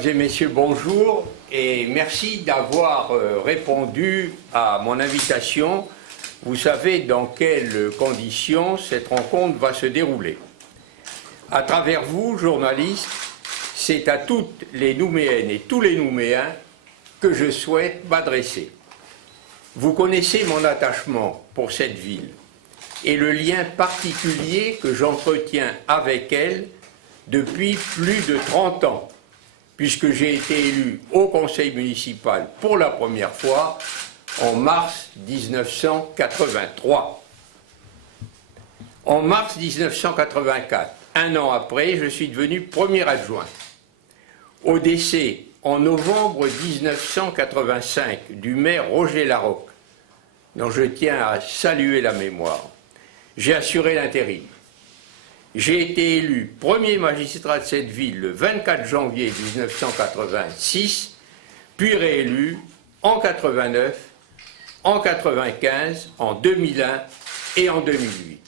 Mesdames et messieurs, bonjour et merci d'avoir répondu à mon invitation. Vous savez dans quelles conditions cette rencontre va se dérouler. À travers vous, journalistes, c'est à toutes les Nouméennes et tous les Nouméens que je souhaite m'adresser. Vous connaissez mon attachement pour cette ville et le lien particulier que j'entretiens avec elle depuis plus de 30 ans, puisque j'ai été élu au conseil municipal pour la première fois en mars 1983. En mars 1984, un an après, je suis devenu premier adjoint. Au décès en novembre 1985 du maire Roger Larocque, dont je tiens à saluer la mémoire, j'ai assuré l'intérim. J'ai été élu premier magistrat de cette ville le 24 janvier 1986, puis réélu en 89, en 95, en 2001 et en 2008.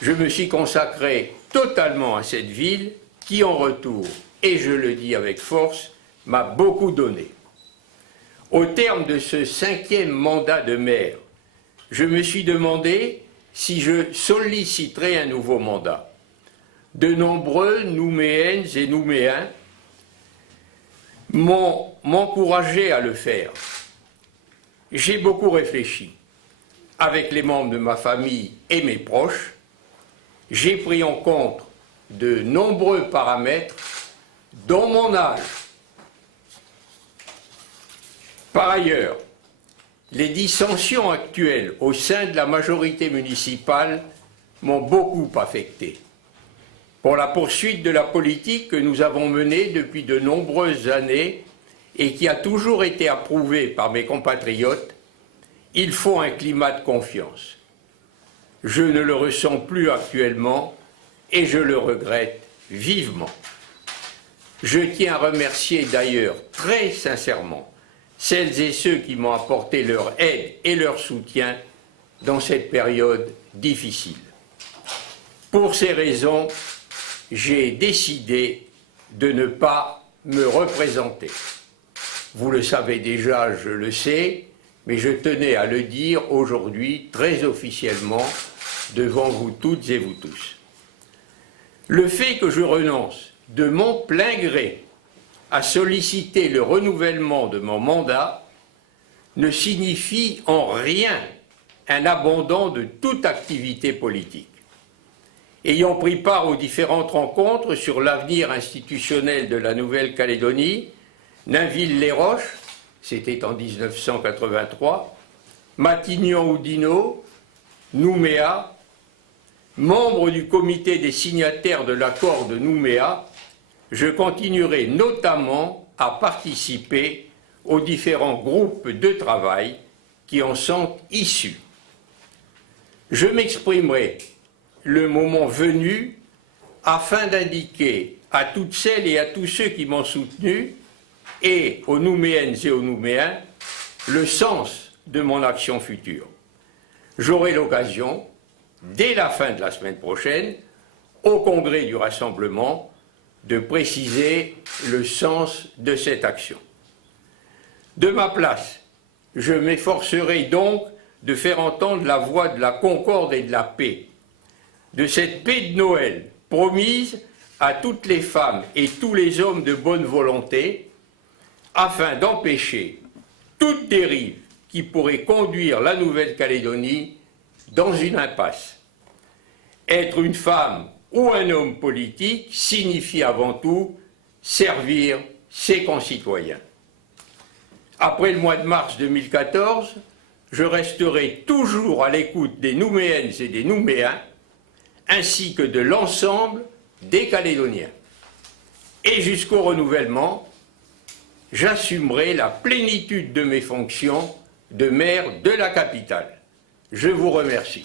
Je me suis consacré totalement à cette ville qui, en retour, et je le dis avec force, m'a beaucoup donné. Au terme de ce 5e mandat de maire, je me suis demandé si je solliciterais un nouveau mandat. De nombreux Nouméennes et Nouméens m'ont encouragé à le faire. J'ai beaucoup réfléchi. Avec les membres de ma famille et mes proches, j'ai pris en compte de nombreux paramètres, dont mon âge. Par ailleurs, les dissensions actuelles au sein de la majorité municipale m'ont beaucoup affecté. Pour la poursuite de la politique que nous avons menée depuis de nombreuses années et qui a toujours été approuvée par mes compatriotes, il faut un climat de confiance. Je ne le ressens plus actuellement et je le regrette vivement. Je tiens à remercier d'ailleurs très sincèrement celles et ceux qui m'ont apporté leur aide et leur soutien dans cette période difficile. Pour ces raisons, j'ai décidé de ne pas me représenter. Vous le savez déjà, je le sais, mais je tenais à le dire aujourd'hui très officiellement devant vous toutes et vous tous. Le fait que je renonce de mon plein gré à solliciter le renouvellement de mon mandat ne signifie en rien un abandon de toute activité politique. Ayant pris part aux différentes rencontres sur l'avenir institutionnel de la Nouvelle-Calédonie, Nainville-les-Roches, c'était en 1983, Matignon-Oudinot, Nouméa, membre du comité des signataires de l'accord de Nouméa, je continuerai notamment à participer aux différents groupes de travail qui en sont issus. Je m'exprimerai le moment venu afin d'indiquer à toutes celles et à tous ceux qui m'ont soutenu et aux Nouméennes et aux Nouméens le sens de mon action future. J'aurai l'occasion, dès la fin de la semaine prochaine, au congrès du Rassemblement, de préciser le sens de cette action. De ma place, je m'efforcerai donc de faire entendre la voix de la concorde et de la paix, de cette paix de Noël promise à toutes les femmes et tous les hommes de bonne volonté, afin d'empêcher toute dérive qui pourrait conduire la Nouvelle-Calédonie dans une impasse. Être une femme ou un homme politique signifie avant tout servir ses concitoyens. Après le mois de mars 2014, je resterai toujours à l'écoute des Nouméennes et des Nouméens, ainsi que de l'ensemble des Calédoniens. Et jusqu'au renouvellement, j'assumerai la plénitude de mes fonctions de maire de la capitale. Je vous remercie.